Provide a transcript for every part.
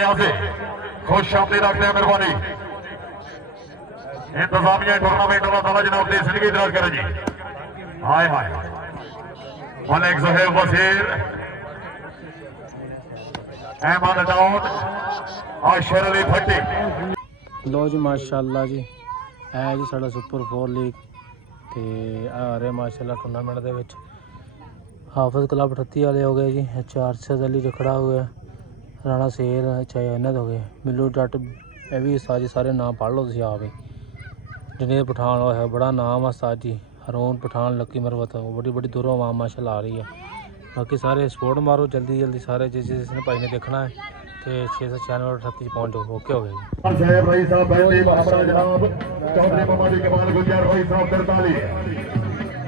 यहाँ से खुश आमदीद रखते हैं। मेहरबानी इंतजामिया टूर्नामेंट अल्लाह ताला जनाब दे जिंदगी दराज करे जी। हाय हाय मलिक ज़ोहेब वज़ीर अहमद दाऊद आशिर अली भट्टी। लो जी माशाअल्लाह जी है जी साडा सुपर 4 लीग ते आ रहे माशाअल्लाह टूर्नामेंट दे विच हाफिज क्लब 38 वाले हो गए जी। अरशद अली जखड़ा हो गया, राणा शेर चाइनद हो गए, मिल्लू जट ये भी साजी सारे नाम पढ़ लो तुसीं आप ही। जनेद पठान है बड़ा नाम है साजी, हरून पठान लक्की मरवत बड़ी बड़ी दूरों आवाम माशाअल्लाह आ रही है। बाकी सारे सपोर्ट मारो जल्दी जल्दी सारे जिसने भाई ने देखना है तो 696 पहुँच जाओ। ओके हो गए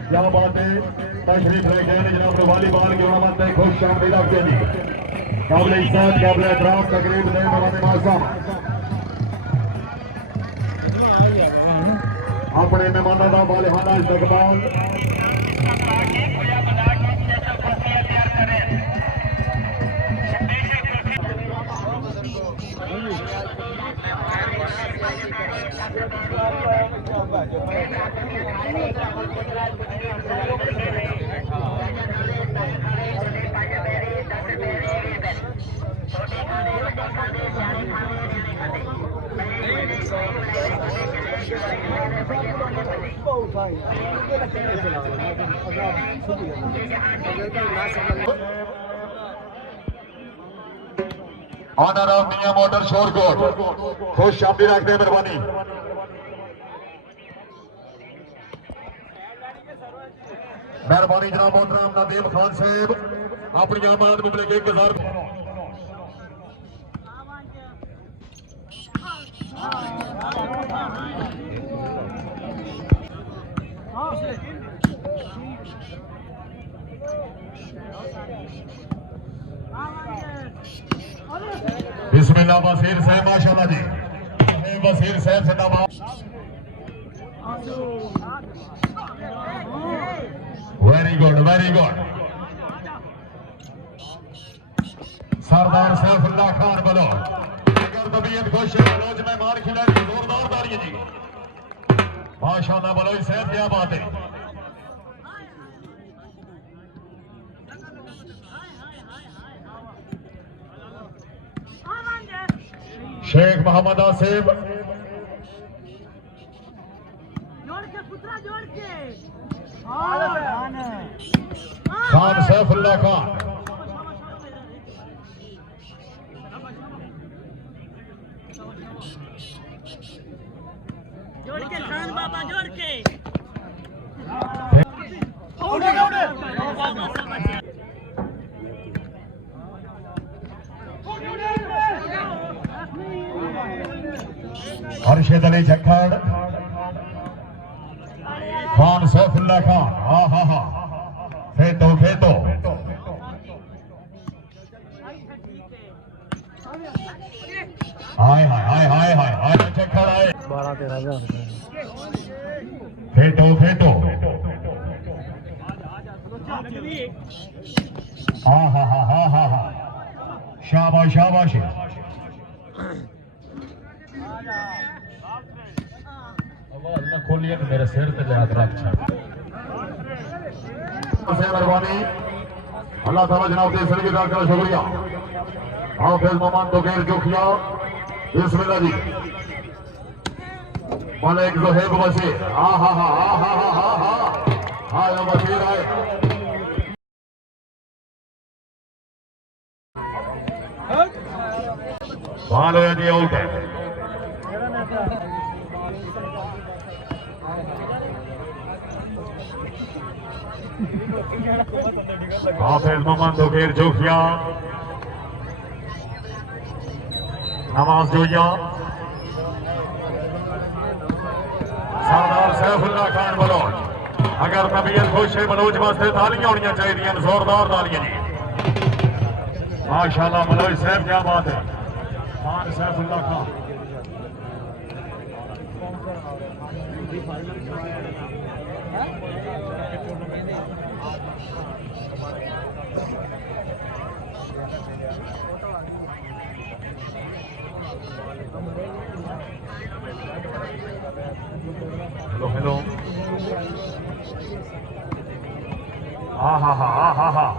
क्या बात है तशरीफ लेके जनाब वॉलीबॉल की उम्मत में खुश आमदीद आपके लिए काबिल इज्जत काबिल एहतराम तकरीब में मौलाना मासूम अपने मेहमानों का मालिहाना इस्तकबाल honour of Mian motor Shorkot खुश आमदीद रखते हैं। मेहरबानी मेहरबानी जनाब मोहतरम नदीम खान साहब अपनी आमद मुबलिक 1000 बिस्मिल्लाह वसीर साहब माशाअल्लाह जी वसीर साहब जिंदाबाद। वेरी गुड सरदार सैफुल्लाह खान बोलो अगर तबीयत खुश है रोज में मार खिलाड़ी जोरदार तालियां जी माशाअल्लाह बोलो साहब क्या बात है। शेख मोहम्मद आसिफ खान सैफुल्लाह खान जोड़ के खान बाबा जोड़ के अरशद अली जखड़ खान सैफुल्लाह खान हा फेटो हाय जखड़ आए 12-13 फेटो हा शाबाश आवाज ना खोलिए तो मेरे सिर पे ले हाथ रख मेहरबानी अल्लाह ताला जनाब के सरकार का शुक्रिया। हाफिज मोहम्मद बगैर जोखिया बिस्मिल्लाह जी मलिक ज़ोहेब वज़ीर हा वज़ीर आए बाल है जी आउट है। हाफिज मोहम्मद बगैर जोखिया नमाज जोया सरदार सैफुल्लाह खान बलोच अगर तबीयत खुश है बलोच वास्ते तालियां होनी चाहिए जोरदार तालियां जी माशाअल्लाह। बलोच साहब क्या बात है खान सैफुल्लाह खान हेलो हेलो हाँ हाँ हाँ हाँ हाँ हाँ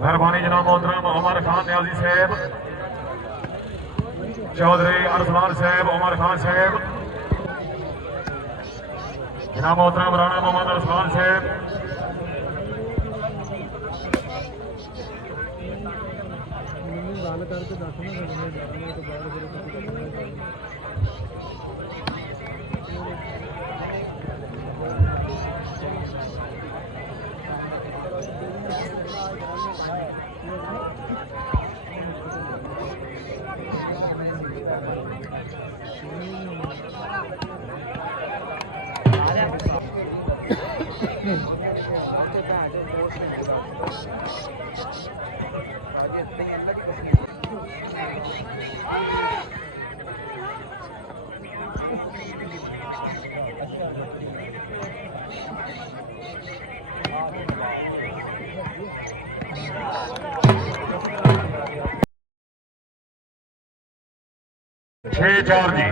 मेहरबानी जनाब मोहतरम उमर खान न्याजी साहब, चौधरी अरसलान साहब, उमर खान साहब, जनाब मोहतरम राणा मोहम्मद अरसलान साहब, छह चार जी,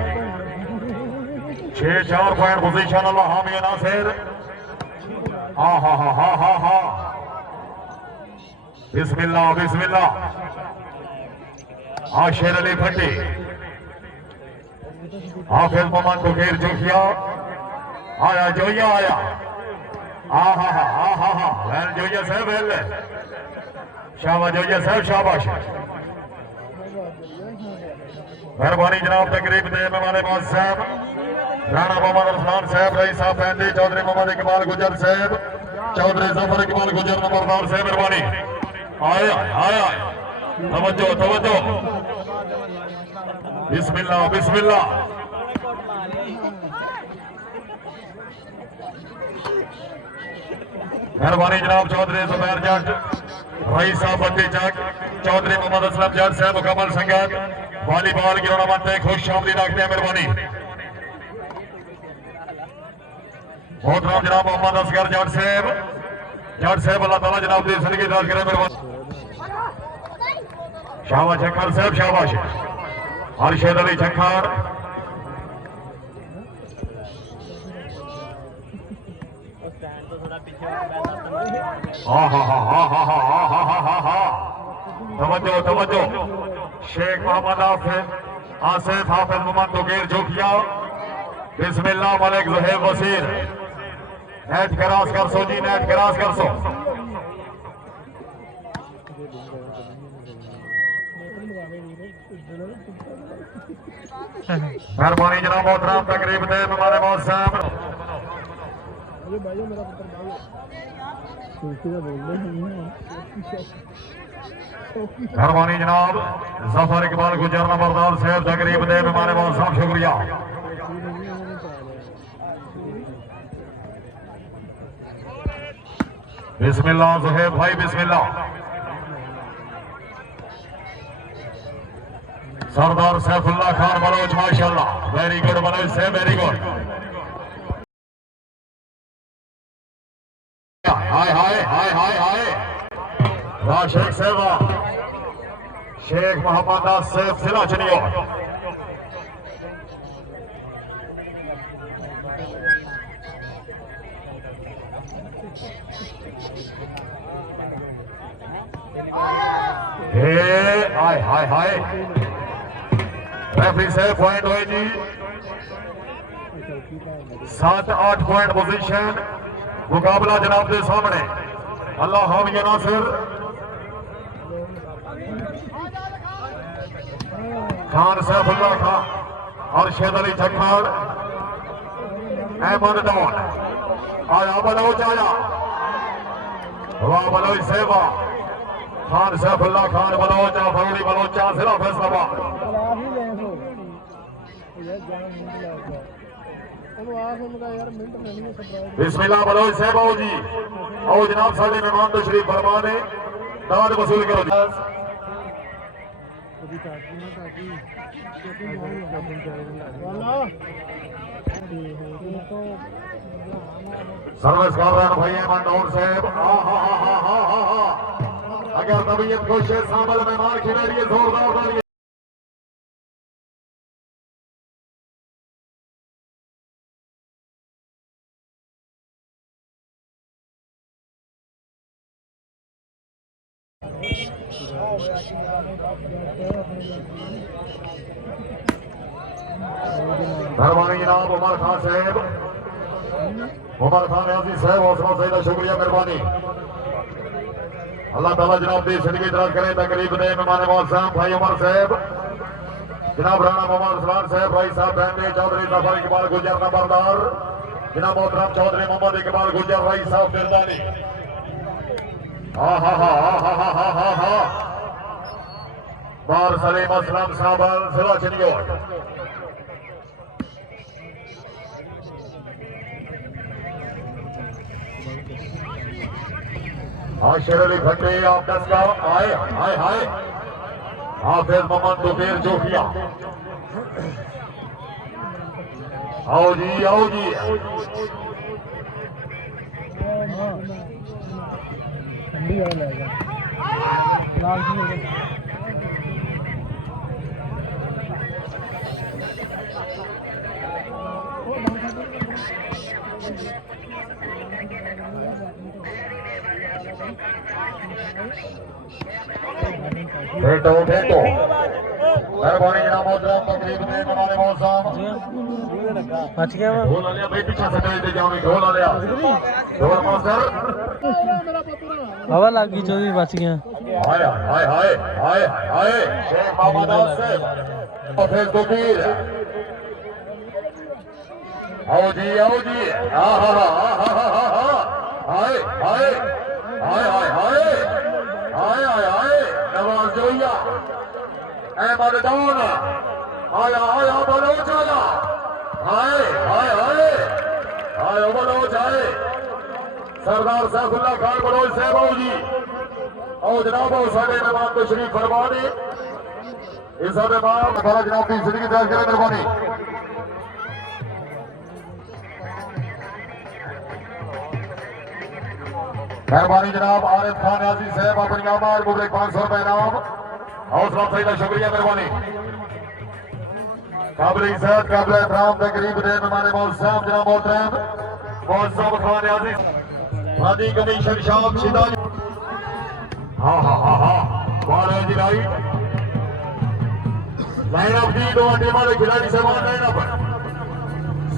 6-4 पॉइंट पोजीशन अल्लाह हामी नासिर। हाँ हाँ हाँ हाँ हाँ हाँ बिस्मिल्लाह बिस्मिल्लाह। आशिर अली भट्टी, हाफिज मोहम्मद बुकीर जोखिया आया, जोया आया। हाँ हाँ हाँ हाँ हाँ हाँ वैन जोया साहब वेल शाबाश जोया साहब शाबाश। मेहरबानी जनाब तकरीब दे मेहमान बाज साहब, राणा मोहम्मद अरसलान साहब, रईस साहब पैंती, चौधरी मोहम्मद इकबाल गुजर साहब, चौधरी जफर इकबाल गुजर नंबरदार साहब मेहरबानी। आया आया तवज्जो तवज्जो बिस्मिल्लाह बिस्मिल्लाह। मेहरबानी जनाब चौधरी जुबैर जट, रईस साहब बत्ती जट, चौधरी मोहम्मद असलम जट साहब मुकम्मल संगत वॉलीबॉल की टूर्नामेंट में खुश आमदीद आखते हैं मेहरबानी। मोहतरम जनाब मोहम्मद असगर जट साहब अल्लाह ताला जनाब की जिंदगी दराज करे मेहरबानी। शाबाश झक्खर साहब शाबाश। अरशद अली झक्खर, हाँ हाँ हाँ हाँ हाँ हाँ हाँ हाँ हाँ हाँ हाँ तवज्जो तवज्जो। शेख मोहम्मद आसिफ हाफिज मोहम्मद बुकीर जोखिया, बिस्मिल्लाह मलिक ज़ुहैब वसीर। नेट क्रॉस कर सो जी, नेट क्रॉस कर सो। मेहरबानी जनाब मोहतरम तकरीब दे मेहमान बाज साहब। मेहरबानी जनाब जफर इकबाल गुजर नंबरदार साहब तकरीब दे मेहमान बाज साहब शुक्रिया। बिस्मिल्लाह ज़ुहैब भाई बिस्मिल्लाह। सरदार सैफुल्लाह खान बलोच माशाल्लाह, वेरी गुड बलोच से वेरी गुड। हाय हाय हाय हाय हाय शेख सेवा, शेख मोहम्मद आसिफ जिला चनियोर। हाय हाय हाय रेफरी से पॉइंट हुए जी। 7-8 पॉइंट पोजीशन मुकाबला जनाब के सामने। अल्लाह हामी नासिर, खान सैफुल्लाह खान, अरशद अली झक्खर, अहमद डॉन आया बलोच आया। वाह बलोच सेवा, खान सैफुल्लाह खान बलोच फरूड़ी बलोचा जिला फैसलाबाद। बिस्मिल्लाह बलोच साहब आओ जी, आओ जनाब साढ़े मेहमान तशरीफ फरमा ने दाद वसूल करो। सर्विस कर रहे हैं भाई अहमद डॉन साहब। अगर तबीयत खुश है सामल में मार खिला रही है जोरदार ताली मेहरबानी जनाब उमर खान साहब उमर खान याजी साहब हौसला सही का शुक्रिया मेहरबानी अल्लाह ताला जनाब दी जिंदगी दराज करे तकरीब दे मेहमान साहब भाई उमर साहब जनाब राणा मोहम्मद सलार साहब भाई साहब बहन चौधरी जफर इकबाल गुजर नंबरदार जनाब मोहतरम चौधरी मोहम्मद इकबाल गुजर भाई साहब फिरदानी बार सलीम असलम साहब जिला चिन्योट शेर अली खट्टे आप 10 का आए हाय हाय हाफिज मोहम्मद दुबेर जोखिया आओ जी आओ जी भेटो भेटो मेहरबानी जनाब मोहतरम तकरीब में हमारे मौसम बच गया वो ढोल लिया भाई पीछे से दे जाओ ढोल लिया ढोल मास्टर हवा लग गई चौधरी बच गया हाय हाय हाय हाय हाय शेख मोहम्मद आसिफ हाफिज दुबीर आओ जी हा हा हा हाय हाय हाय हाय हाय हाय हाय हाय नवाज जोइया अहमद डाउन आया आया बलोच आया हाय हाय हाय हाय बलोच आए सरदार सैफुल्लाह खान बलोच साहब आओ जी आओ जनाब आओ साढ़े मेहमान तशरीफ फरमा ने इस मेहमान खाला जनाब की जिंदगी दराज करे मेहरबानी मेहरबानी जनाब आरिफ खान याजी साहब अपनी आमाद मुबरक 500 रुपए इनाम हौसला अफजाई का शुक्रिया मेहरबानी काबिल इज्जत काबिल एहतराम तकरीब दे मेहमान मौत साहब जनाब मोहतरम मौत साहब खान याजी वादी कमीशन शाम शिदा हाँ बाल है जी लाइन अप दी दो टीम वाले खिलाड़ी से लाइन अप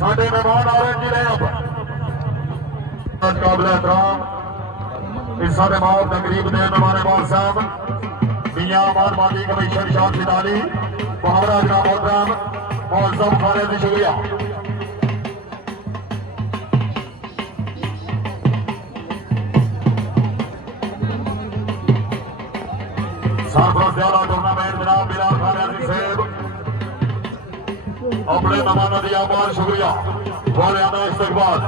साढ़े मेहमान आ रहे हैं जी लाइन अप काबिल एहतराम इस सारे माहौल तकरीब दे मेहमान मौत साहब मियां आबाद वादी कमीशन शाम शिदाली मुहावरा जनाब मोहतरम मौत साहब खाने की शुक्रिया सरफरोश टूर्नामेंट जनाब बिलाल खान याजी साहब अपने मेहमानों की आभार शुक्रिया वालियाना इस्तकबाल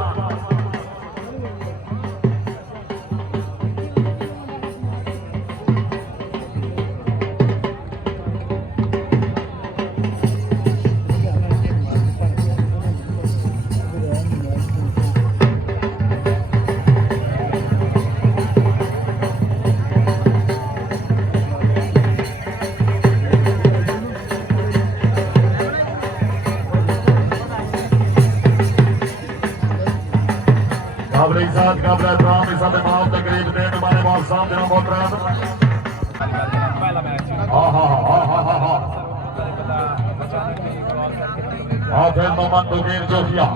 काबिल एहतराम इस माहौल तकरीब दे हमारे मौत साहब जनाब मोहतरम हाफिज मोहम्मद दुबीर जोखिया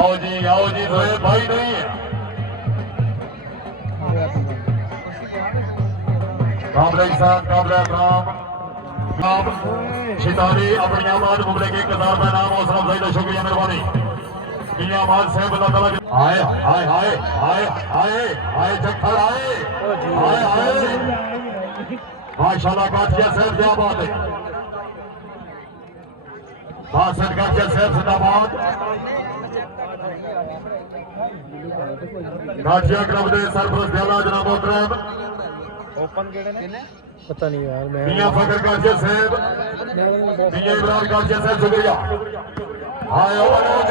आओ जी जोहेब भाई नहीं है काबिल इज्जत काबिल एहतराम शितारी अपनी आबाद मुबरक 1000 रुपए नाम हौसला अफजाई का शुक्रिया मेहरबानी मियाँबाद साहब अल्लाह ताला आए हाय हाय हाय हाय हाय जखर आए हाय हाय माशाल्लाह गाजिया साहब क्या बात है बासठ गाजिया साहब जिंदाबाद गाजिया क्लब दे सरपरस्त दयाला जनाब मोहतरम पता नहीं यार मैं मियाँ फकर गाजिया साहब मियाँ इमरान गाजिया साहब शुक्रिया आयो बलोच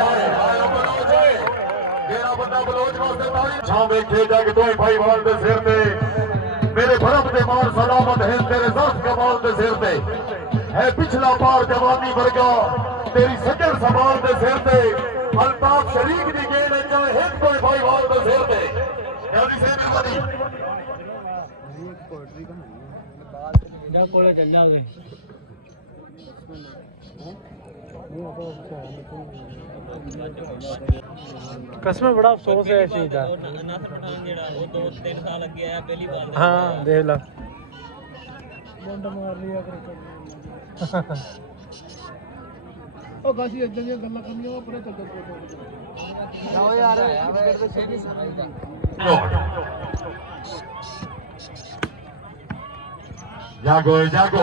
मेरा बंदा बलोच वास्ते ताली छां वेखे जाके दो भाई वाल दे सिर ते मेरे भरम दे मार सलामत है तेरे ज़र्फ कमाल दे सिर ते है पिछला पार जवानी वर्गा तेरी सजन संभाल दे सिर ते अल्ताफ शरीक दी गेड़ है चाहे हिंद कोई भाई वाल दे सिर ते जल्दी से मेहरबानी ना कोले जन्ना वे कसम बड़ा अफसोस है इस चीज का नासर पठान जेड़ा वो 2-3 साल अगे आया पहली बार हाँ देख ला ਡੰਡ ਮਾਰ ਲਿਆ ਕ੍ਰਿਕਟ ਉਹ ਗਾਸੀ ਇਦਾਂ ਦੀਆਂ ਗੱਲਾਂ ਕਰਨੀਆਂ ਉਹ ਪਰੇ ਚੱਲ ਜਾਓ ਯਾਰ ਕ੍ਰਿਕਟ ਦੇ ਸੇਵੀ जागो जागो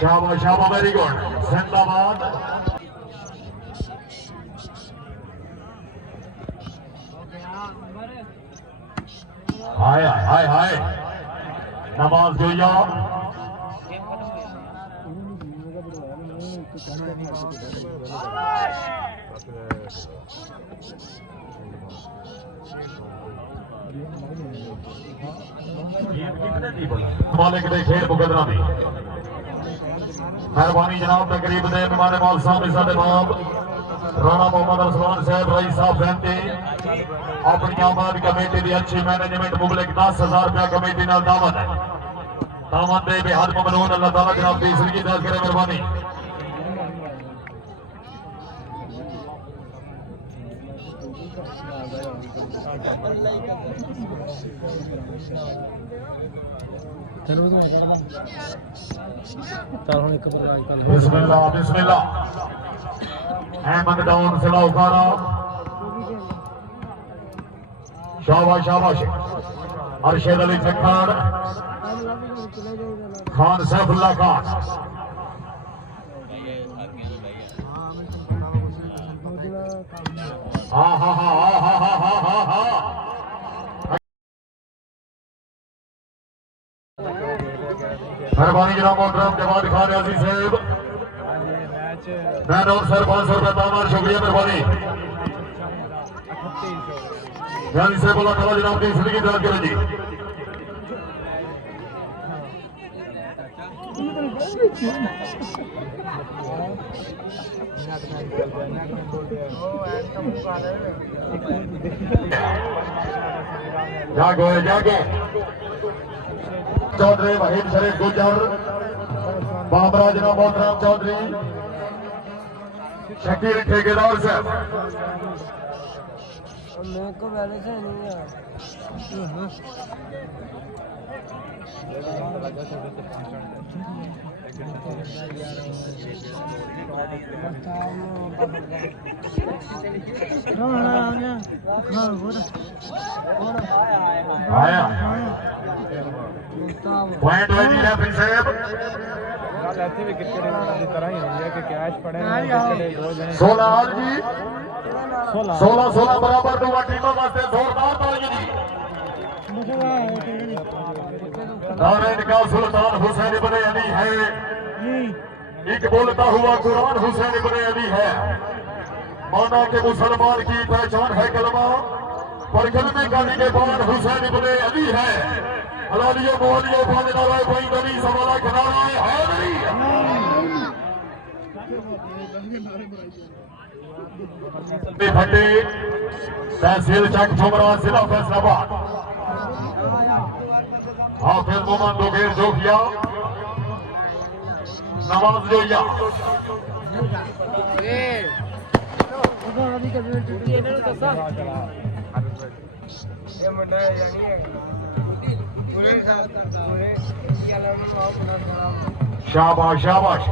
शाबाश शाबाश वेरी गुड जिंदाबाद हाय हाय हाय नमाज जोया मालिक ने खेल मुकदरा दी मेहरबानी जनाब तकरीब दे मेहमान माल साहब साडे बाब राणा मोहम्मद अरसलान साहब रईस साहब फैंटी अपनी आबाद कमेटी की अच्छी मैनेजमेंट मुबलिक 10,000 रुपया कमेटी नाल दावत है दावत दे बेहद ममनून अल्लाह ताला जनाब दी जिंदगी दर्ज करे मेहरबानी बिस्मिल्लाह बिस्मिल्लाह अहमद डाउन सिलाउखाना शाबाश शाबाश अरशद अली चक्कर खान सैफुल्ला खान हाँ हाँ हाँ हाँ हाँ हाँ हाँ हाँ हाँ मेहरबानी जनाब मोहतरम जवाद खान यासी साहब मैं और सर 500 रुपया तामार शुक्रिया मेहरबानी यानी से बोला तला जनाब की जिंदगी दर्ज करें जी जागो जागो चौधरी वहीद शरीफ गुजर बाबरा जनाब मोहतरम चौधरी शकील ठेकेदार साहब मेरे को पहले से नहीं है आया पॉइंट है जी रेफरी साहब ऐसे भी क्रिकेट की तरह ही है कि कैच पड़े 16 हाल जी 16 बराबर दो टीमों वास्ते जोरदार तालियां जी नारे निकाल सुल्तान हुसैन इब्ने अली है एक बोलता हुआ कुरान हुसैन इब्ने अली है माना कि मुसलमान की पहचान है कलमा पर कलमे का निगहबान हुसैन इब्ने अली है अलालियो मोहलियो फादिला राय भाई नबी सवाला खनारा है नहीं भट्टे तहसील चक झुमरा जिला फैसलाबाद हाफिज मोहम्मद दोगेर जोगिया नवाज जोया शाबाश शाबाश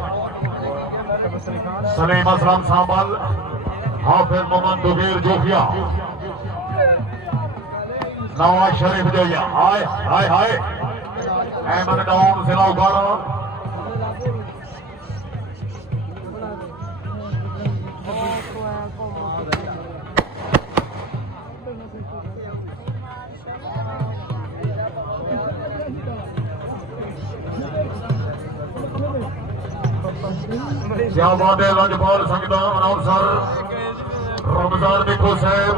सलीम असलम सांबल हाफिज मोहम्मद दोगेर जोगिया नवाज शरीफ जोया हाय हाय हाय अहमद डाउन जिला उखाड़ा क्या बात है लजपाल संगीता अनाउंसर रमजान बिखो साहब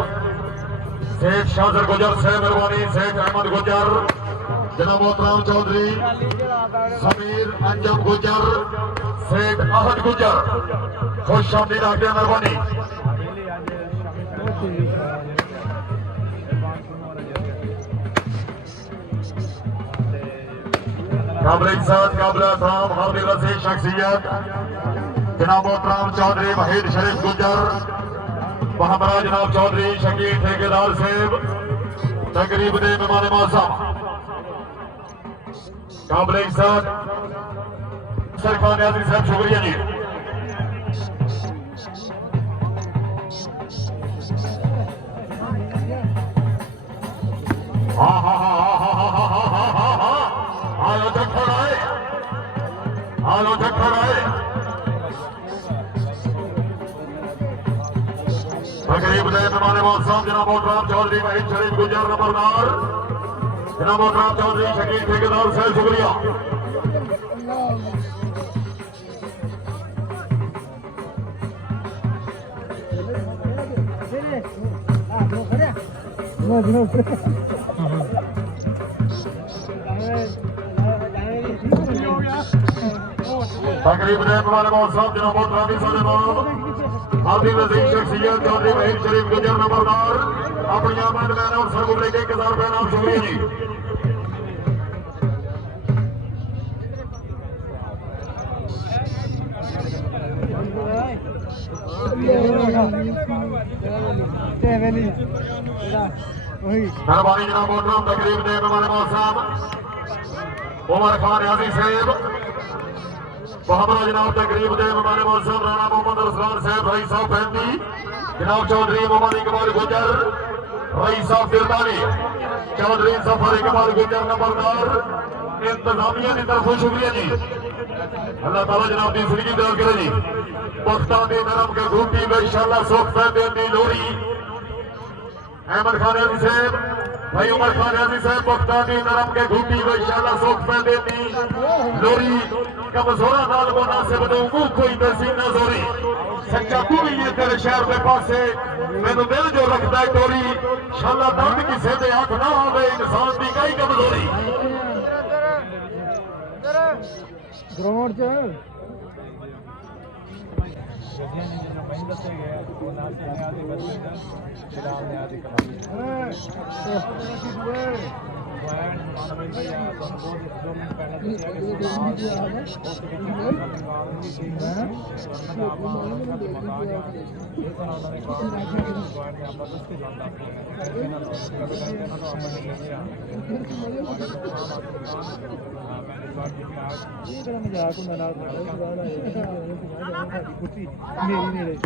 शेख शाजर गुजर साहब मेहरबानी शेख अहमद गुजर जनाब मोहतरम चौधरी समीर अंजम गुजर शेख अहद गुजर खुश आमदीद आखिर मेहरबानी काबिल इज्जत काबिल एहतराम काबिल रज़ी शख्सियत जनाब मोहतरम चौधरी वहीद शरीफ गुजर वहां जनाब चौधरी शकील ठेकेदार साहब तकरीब दे मेहमान मौसम काबिल इज्जत सरकार न्याजी साहब शुक्रिया जी हाँ हाँ हाँ हाँ हाँ हाँ हाँ हाँ हाँ हाँ आलोचक खड़ाए आलोचक खड़ाए तकरीब दे मेहमान मौसम जनाब मोहतरम चौधरी वहीद शरीफ गुजर नंबरदार जनाब मोहतरम चौधरी शकील ठेकेदार से शुक्रिया तकरीब दे मेहमान मौसम जनाब मोहतरम सदमान हार्दिक रज़ीक शख्सियत चौधरी वहीद शरीफ गुजर नंबरदार अपनी आमद मैंने और सब के 1000 रुपये नाम शुक्रिया जी मेहरबानी जनाब मोहतरम तकरीब दे मेहमान मौसम उमर खान याजी साहब जनाब तकरीब दे मेहमान मौसम राणा मोहम्मद रसलान साहब रईस साहब फैमिली जनाब चौधरी मोहम्मद इकबाल गुजर रईस साहब दिलदारी चौधरी सफर इकबाल गुजर नंबरदार इंतजामिया की तरफ शुक्रिया जी अल्लाह ताला जनाब की जिंदगी दर करे जी वक्ता दी नरम के घूटी में इंशाअल्लाह सुख फैदे दी लोरी अहमद खान याजी साहब भाई उमर खान याजी साहब वक्ता दी नरम के घूटी में इंशाअल्लाह सुख फैदे दी लोरी कमजोरा नाल मुनासिब दूंगू कोई दसी न जोरी सच्चा तू भी ये तेरे शहर के पासे मैनू दिल जो रखता है टोरी शाला दर्द किसी दे हाथ ना आवे इंसान की कई कमजोरी ग्राउंड च मजाक मेरी नेड़े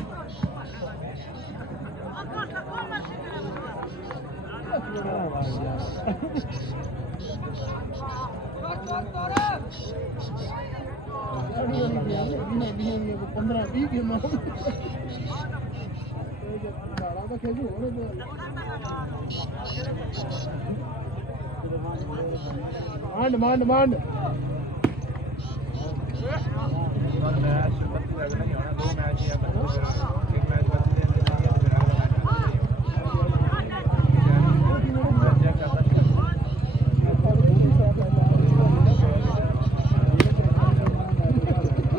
पंद्रह 20 game demand demand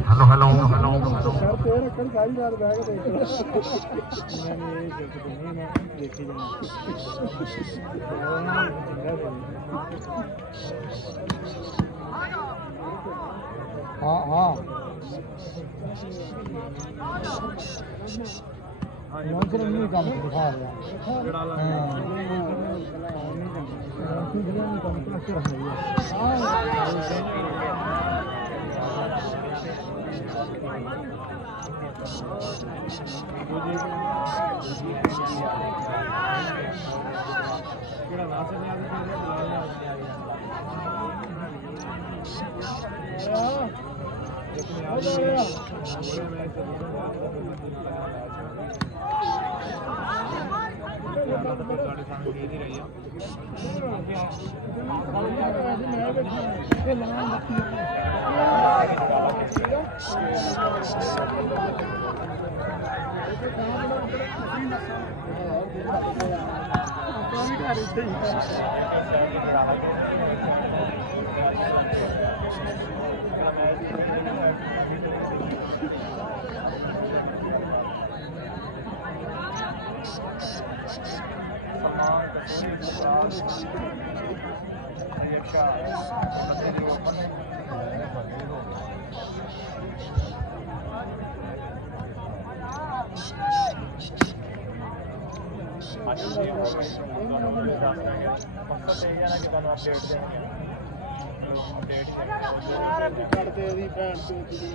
hello hello hello सारी रात बह के देखी हाँ हाँ काम दिखा रहा ਕਰਦੇ ਉਹਦੀ ਭੈਣ ਚੋਦ ਦੀ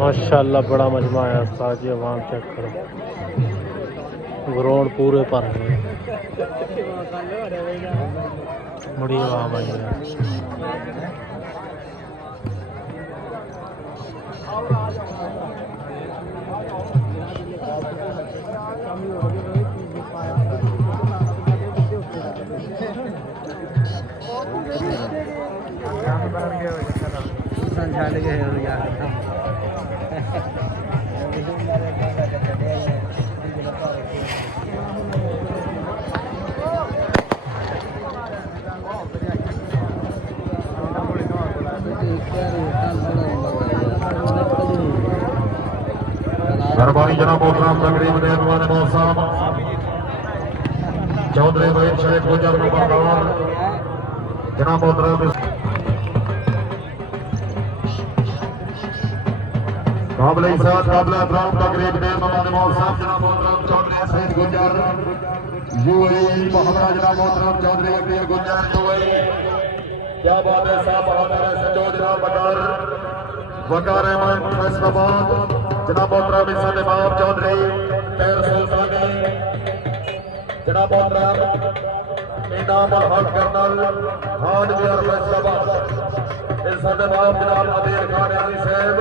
माशाल्लाह बड़ा मजमा है उस्ताद जी, आवाम चेक करो, ग्राउंड पूरे भर गए, बड़ी आवाम आई है। दरबारी जनाब मोहतरम तकरीब मेहमान मौसम चौधरी वहीद शेख गुजर नंबरदार जनाब मोहतरम काबिल इज़्ज़त काबिल एहतराम तकरीब मेहमान मौसम जनाब मोहतरम चौधरी सईद गुजर यूएई मोहम्मद जनाब मोहतरम चौधरी अकील गुजर यूएई। क्या बात है साहब, बहादुर सचो जनाब बकर वकार अहमद फैसलाबाद जनाब मोहतरम इसान इमाम चौधरी तैर सुल्तानी जनाब मोहतरम इनाम और हक कर्नल हार्डवेयर फैसलाबाद इसान इमाम जनाब अदीर खान अली साहब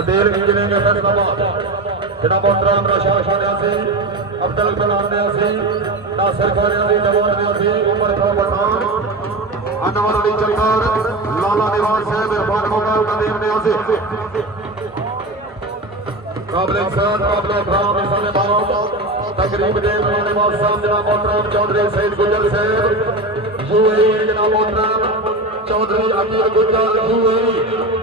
अदीर इंजीनियरिंग फैसलाबाद जनाब मोहतरम रशा शानियासी अब्दुल कलाम नियासी नासिर खान अली जवान नियासी उमर खान पठान अनवर अली चंदर लाला निवास साहब इरफान मोहम्मद कदीम नियाज़ी काबिल इज़्ज़त काबिल एहतराम इसान इमाम तकरीब दे निवास साहब जनाब मोहतरम चौधरी सईद गुजर साहब यूएई जनाब मोहतरम चौधरी अकील गुजर यूएई